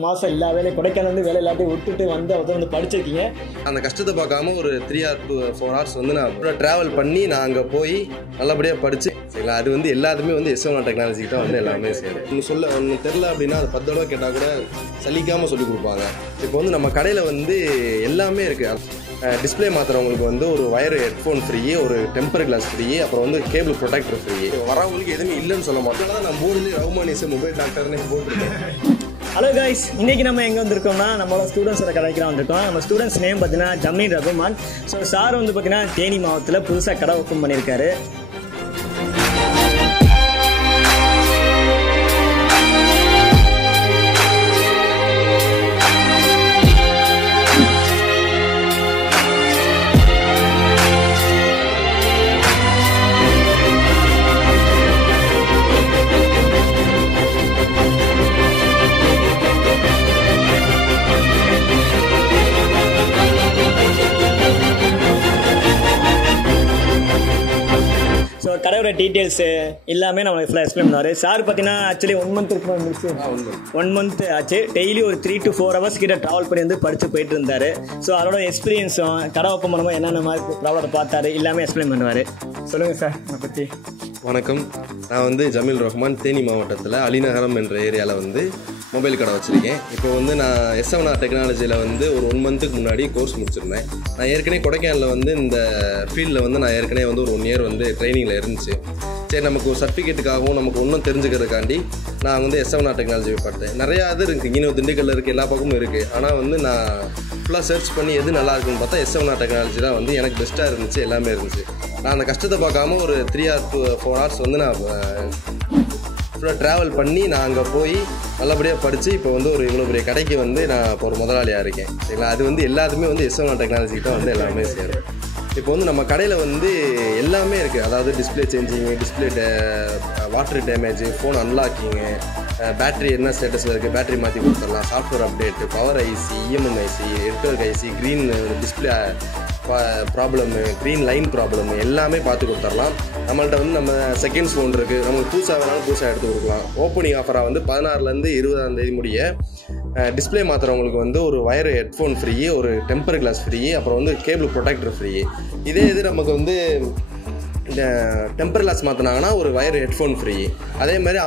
மாதம் எல்லா வேலையும் கொடைக்கானல் வந்து வேலை எல்லாத்தையும் விட்டுட்டு வந்து அதை வந்து படிச்சிருக்கீங்க. அந்த கஷ்டத்தை பார்க்காம ஒரு 3 or 4 hours வந்து நான் ட்ராவல் பண்ணி நான் அங்கே போய் நல்லபடியாக படித்து சரிங்களா. அது வந்து எல்லாத்துமே வந்து S7 டெக்னாலஜி தான் வந்து எல்லாமே சேரும். இன்னும் சொல்ல ஒன்று தெரில அப்படின்னா அது 10 தடவை கேட்டால் கூட சலிக்காமல் சொல்லிக் கொடுப்பாங்க. இப்போ வந்து நம்ம கடையில் வந்து எல்லாமே இருக்குது. டிஸ்பிளே மாற்றுறவங்களுக்கு வந்து ஒரு வயர் ஹெட்ஃபோன் ஃப்ரீ, ஒரு டெம்பர் கிளாஸ் ஃப்ரீ, அப்புறம் வந்து கேபிள் ப்ரொடெக்டர் ஃப்ரீ. வரவங்களுக்கு எதுவுமே இல்லைன்னு சொல்ல மாட்டோம். அதனால நான் போர்டுலேயே ரகுமான் இஸ் மொபைல் டாக்டர்னு போட்டுருக்கேன். ஹலோ கைஸ், இன்றைக்கி நம்ம எங்கே வந்திருக்கோம்னா நம்மளோட ஸ்டூடெண்ட்ஸோட கடைக்கு தான் வந்திருக்கோம். நம்ம ஸ்டூடெண்ட்ஸ் நேம் பார்த்தீங்கன்னா ஜமீன் ரகுமான். ஸோ சார் வந்து பார்த்தீங்கன்னா தேனி மாவட்டத்தில் புதுசாக கடை ஓப்பன் பண்ணியிருக்காரு. ஸோ கடையோட டீட்டெயில்ஸு எல்லாமே நம்ம ஃபுல்லாக எக்ஸ்பிளைன் பண்ணுவார். சார் பார்த்தீங்கன்னா ஆக்சுவலி 1 month இருக்கும் இருந்துச்சு. 1 month ஆச்சு. டெய்லி ஒரு 3 to 4 hours கிட்ட ட்ராவல் பண்ணி வந்து படித்து போயிட்டு இருந்தார். ஸோ அதோட எக்ஸ்பீரியன்ஸும் கடை ஓப்பன் பண்ணும்போது என்னென்ன மாதிரி ப்ராப்ளத்தை பார்த்தாரு எல்லாமே எக்ஸ்பிளைன் பண்ணுவார். சொல்லுங்கள் சார் அதை பற்றி. வணக்கம், நான் வந்து ஜமீல் ரஹ்மான். தேனி மாவட்டத்தில் அலிநகரம் என்ற ஏரியாவில் வந்து மொபைல் கடை வச்சுருக்கேன். இப்போ வந்து நான் S7 டெக்னாலஜியில் வந்து ஒரு 1 monthக்கு முன்னாடி கோர்ஸ் முடிச்சிருந்தேன். நான் ஏற்கனவே கொடைக்கானலில் வந்து இந்த ஃபீல்டில் வந்து நான் ஏற்கனவே வந்து ஒரு 1 year வந்து ட்ரைனிங்கில் இருந்துச்சு. சரி, நமக்கு ஒரு சர்டிஃபிகேட்டுக்காகவும் நமக்கு ஒன்றும் தெரிஞ்சுக்கிறதுக்காண்டி நான் வந்து S7 டெக்னாலஜி பார்த்தேன். நிறையா இது இருக்குது, இன்னும் திண்டுக்கல்லில் இருக்குது, எல்லா பக்கமும் இருக்குது. ஆனால் வந்து நான் ஃபுல்லாக சர்ச் பண்ணி எது நல்லா இருக்குன்னு பார்த்தா S7 டெக்னாலஜி தான் வந்து எனக்கு பெஸ்ட்டாக இருந்துச்சு, எல்லாமே இருந்துச்சு. நான் அந்த கஷ்டத்தை பார்க்காம ஒரு 3 or 4 hours வந்து நான் ஃபுல்லாக ட்ராவல் பண்ணி நான் அங்கே போய் நல்லபடியாக படித்து இப்போ வந்து ஒரு இவ்வளோ பெரிய கடைக்கு வந்து நான் இப்போ ஒரு முதலாளியாக இருக்கேன். சரிங்களா. அது வந்து எல்லாத்துமே வந்து S7 டெக்னாலஜிக்கு தான் வந்து எல்லாமே சேரும். இப்போ வந்து நம்ம கடையில் வந்து எல்லாமே இருக்குது. அதாவது display changing, display water damage, phone unlocking, battery என்ன ஸ்டேட்டஸில் இருக்குது பேட்ரி மாற்றி கொடுத்துடலாம், software update, power IC, EMM IC, network IC, green display problem, green line problem எல்லாமே பார்த்து கொடுத்துடலாம். நம்மள்ட்ட வந்து நம்ம செகண்ட்ஸ் ஃபோன் இருக்குது, நமக்கு புதுசாக வேணாலும் புதுசாக எடுத்து கொடுக்கலாம். ஓப்பனிங் ஆஃபராக வந்து 16லேருந்து 20ஆம் தேதி முடிய டிஸ்பிளே மாற்றுறவங்களுக்கு வந்து ஒரு வயர் ஹெட்ஃபோன் ஃப்ரீ, ஒரு டெம்பர் கிளாஸ் ஃப்ரீ, அப்புறம் வந்து கேபிள் ப்ரொடெக்டர் ஃப்ரீ. இதே இது நமக்கு வந்து இந்த டெம்பர் கிளாஸ் மாற்றினாங்கன்னா ஒரு வயர் ஹெட்ஃபோன் ஃப்ரீ. அதே மாதிரி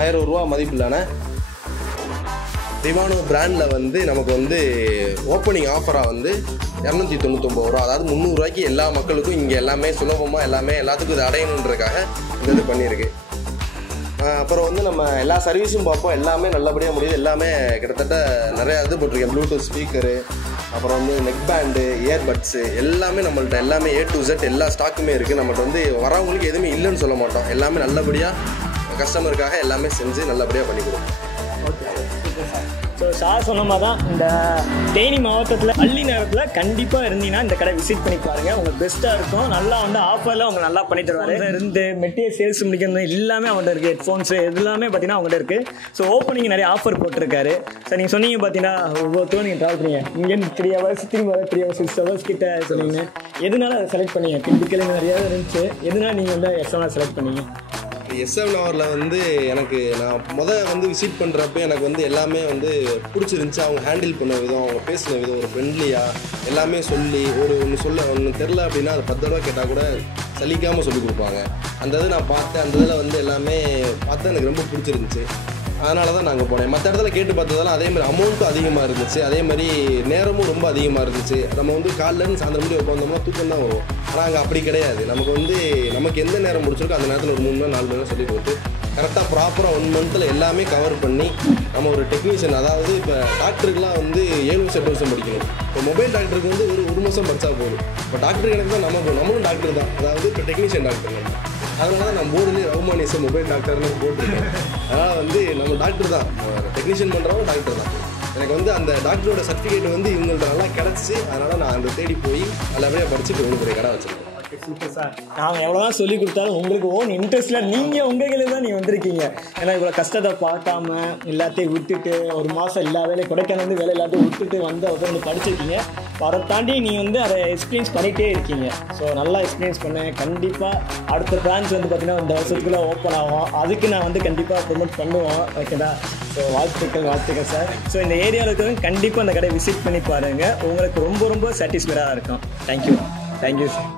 1000 ரூபா மதிப்பில்லான ரிவானோ பிராண்டில் வந்து நமக்கு வந்து ஓப்பனிங் ஆஃபராக வந்து 299 ரூபா, அதாவது 300 ரூபாய்க்கு எல்லா மக்களுக்கும் இங்கே எல்லாமே சுலபமாக எல்லாத்துக்கும் இது அடையணுன்றதுக்காக இந்த இது பண்ணியிருக்கு. அப்புறம் வந்து நம்ம எல்லா சர்வீஸும் பார்ப்போம், எல்லாமே நல்லபடியாக முடியுது. எல்லாமே கிட்டத்தட்ட நிறையா இது போட்டிருக்கேன். ப்ளூடூத் ஸ்பீக்கரு, அப்புறம் வந்து நெக் பேண்டு, இயர்பட்ஸு எல்லாமே நம்மள்ட்ட எல்லாமே A to Z எல்லா ஸ்டாக்குமே இருக்குது. நம்மள்ட்ட வந்து வரவங்களுக்கு எதுவுமே இல்லைன்னு சொல்ல மாட்டோம். எல்லாமே நல்லபடியாக கஸ்டமருக்காக எல்லாமே செஞ்சு நல்லபடியாக பண்ணி கொடுப்போம். Okay, super sir. So sir சொன்ன மாதிரி தான் இந்த தேனி மாவட்டத்தில் பள்ளி நேரத்தில் கண்டிப்பாக இருந்தீங்கன்னா இந்த கடை விசிட் பண்ணி பாருங்கள். உங்களுக்கு பெஸ்ட்டாக இருக்கும். நல்லா வந்து ஆஃபரில் அவங்க நல்லா பண்ணி தருவார். இருந்து மெட்டீரியல் சேல்ஸ் முடிக்கிறது எல்லாமே அவங்கள்ட்ட இருக்குது. ஹெட்ஃபோன்ஸு எல்லாமே பார்த்தீங்கன்னா அவங்கள்ட்ட இருக்குது. ஸோ ஓப்பனிங் நிறைய ஆஃபர் போட்டிருக்காரு. சார் நீங்கள் சொன்னீங்க பார்த்தீங்கன்னா ஒவ்வொருத்தரும் நீங்கள் ட்ராவல் பண்ணீங்க இங்கேருந்து 3 hours 3 hours 6 hours கிட்ட சொன்னீங்க. எதனால அதை செலக்ட் பண்ணீங்க? திண்டுக்கல் நிறையா இருந்துச்சு, எதனால நீங்கள் வந்து S7 செலக்ட் பண்ணீங்க? S7 வந்து எனக்கு நான் வந்து விசிட் பண்ணுறப்ப எனக்கு வந்து எல்லாமே வந்து பிடிச்சிருந்துச்சி. அவங்க ஹேண்டில் பண்ண விதம், அவங்க பேசின விதம், ஒரு ஃப்ரெண்ட்லியாக எல்லாமே சொல்லி ஒன்று தெரில அப்படின்னா அது 10 தடவை கேட்டால் கூட சலிக்காமல் சொல்லிக் கொடுப்பாங்க. அந்த இது நான் பார்த்தேன். அந்த இதில் வந்து எல்லாமே பார்த்து எனக்கு ரொம்ப பிடிச்சிருந்துச்சி. அதனால தான் நாங்கள் போனேன். மற்ற இடத்துல கேட்டு பார்த்ததெல்லாம் அதே மாதிரி அமௌண்ட்டும் அதிகமாக இருந்துச்சு, அதே மாதிரி நேரமும் ரொம்ப அதிகமாக இருந்துச்சு. நம்ம வந்து காலையிலேருந்து சாயந்தரம் முடிய உட்காந்தோம்னா தூக்கம் தான் வரும். ஆனால் அங்கே அப்படி கிடையாது. நமக்கு எந்த நேரம் முடிச்சிருக்கோ அந்த நேரத்தில் ஒரு 3 மணி நேரம் 4 மணி நேரம் சொல்லி கொடுத்து கரெக்டாக ப்ராப்பராக 1 monthல் எல்லாமே கவர் பண்ணி நம்ம ஒரு டெக்னீஷியன், அதாவது இப்போ டாக்டருக்குலாம் வந்து 7 வருஷம் 8 வருஷம் படிக்கணும். இப்போ மொபைல் டாக்டருக்கு வந்து ஒரு மாதம் படித்தா போதும். இப்போ டாக்டர் கணக்கு தான் நம்மளும் டாக்டர் தான், அதாவது இப்போ டெக்னீஷியன் டாக்டர் நம்ம. அதனால தான் நான் போர்டுலேயே ரகுமான் இஸ் மொபைல் டாக்டர்னு போட்டிருக்கேன். அதனால் வந்து நம்ம டாக்டர் தான், டெக்னீஷியன் பண்ணுறவங்க டாக்டர் தான். எனக்கு வந்து அந்த டாக்டரோட சர்டிஃபிகேட் வந்து இவங்கள்ட்ட நல்லா கிடச்சி, அதனால் நான் அந்த தேடி போய் நல்லபடியாக படித்து இப்போ இவ்வளோ பெரிய கடை வச்சுருக்கேன். Super sir. நாங்கள் எவ்வளோதான் சொல்லி கொடுத்தாலும் உங்களுக்கு ஓன் இன்ட்ரெஸ்ட்டில் நீங்கள் உங்கள் கையில் தான் நீங்கள் வந்திருக்கீங்க. ஏன்னா இவ்வளோ கஷ்டத்தை பார்க்காம எல்லாத்தையும் விட்டுட்டு 1 மாதம் எல்லா வேலையும் கொடைக்கானல் வந்து வேலை எல்லாத்தையும் விட்டுட்டு வந்து வந்து படிச்சிருக்கீங்க. அதை தாண்டி நீ வந்து அதை எக்ஸ்பீரியன்ஸ் பண்ணிகிட்டே இருக்கீங்க. ஸோ நல்லா எக்ஸ்பீரியன்ஸ் பண்ணேன். கண்டிப்பாக அடுத்த பிரான்ச் வந்து பார்த்தீங்கன்னா இந்த வருஷத்துக்குள்ளே ஓப்பன் ஆகும். அதுக்கு நான் வந்து கண்டிப்பாக ப்ரொமோட் பண்ணுவோம். ஓகேடா? ஸோ வாழ்த்துக்கள் சார். ஸோ இந்த ஏரியாவில் இருக்கிறவங்க கண்டிப்பாக அந்த கடை விசிட் பண்ணி பாருங்கள். உங்களுக்கு ரொம்ப ரொம்ப சாட்டிஸ்ஃபைடாக இருக்கும். Thank you sir.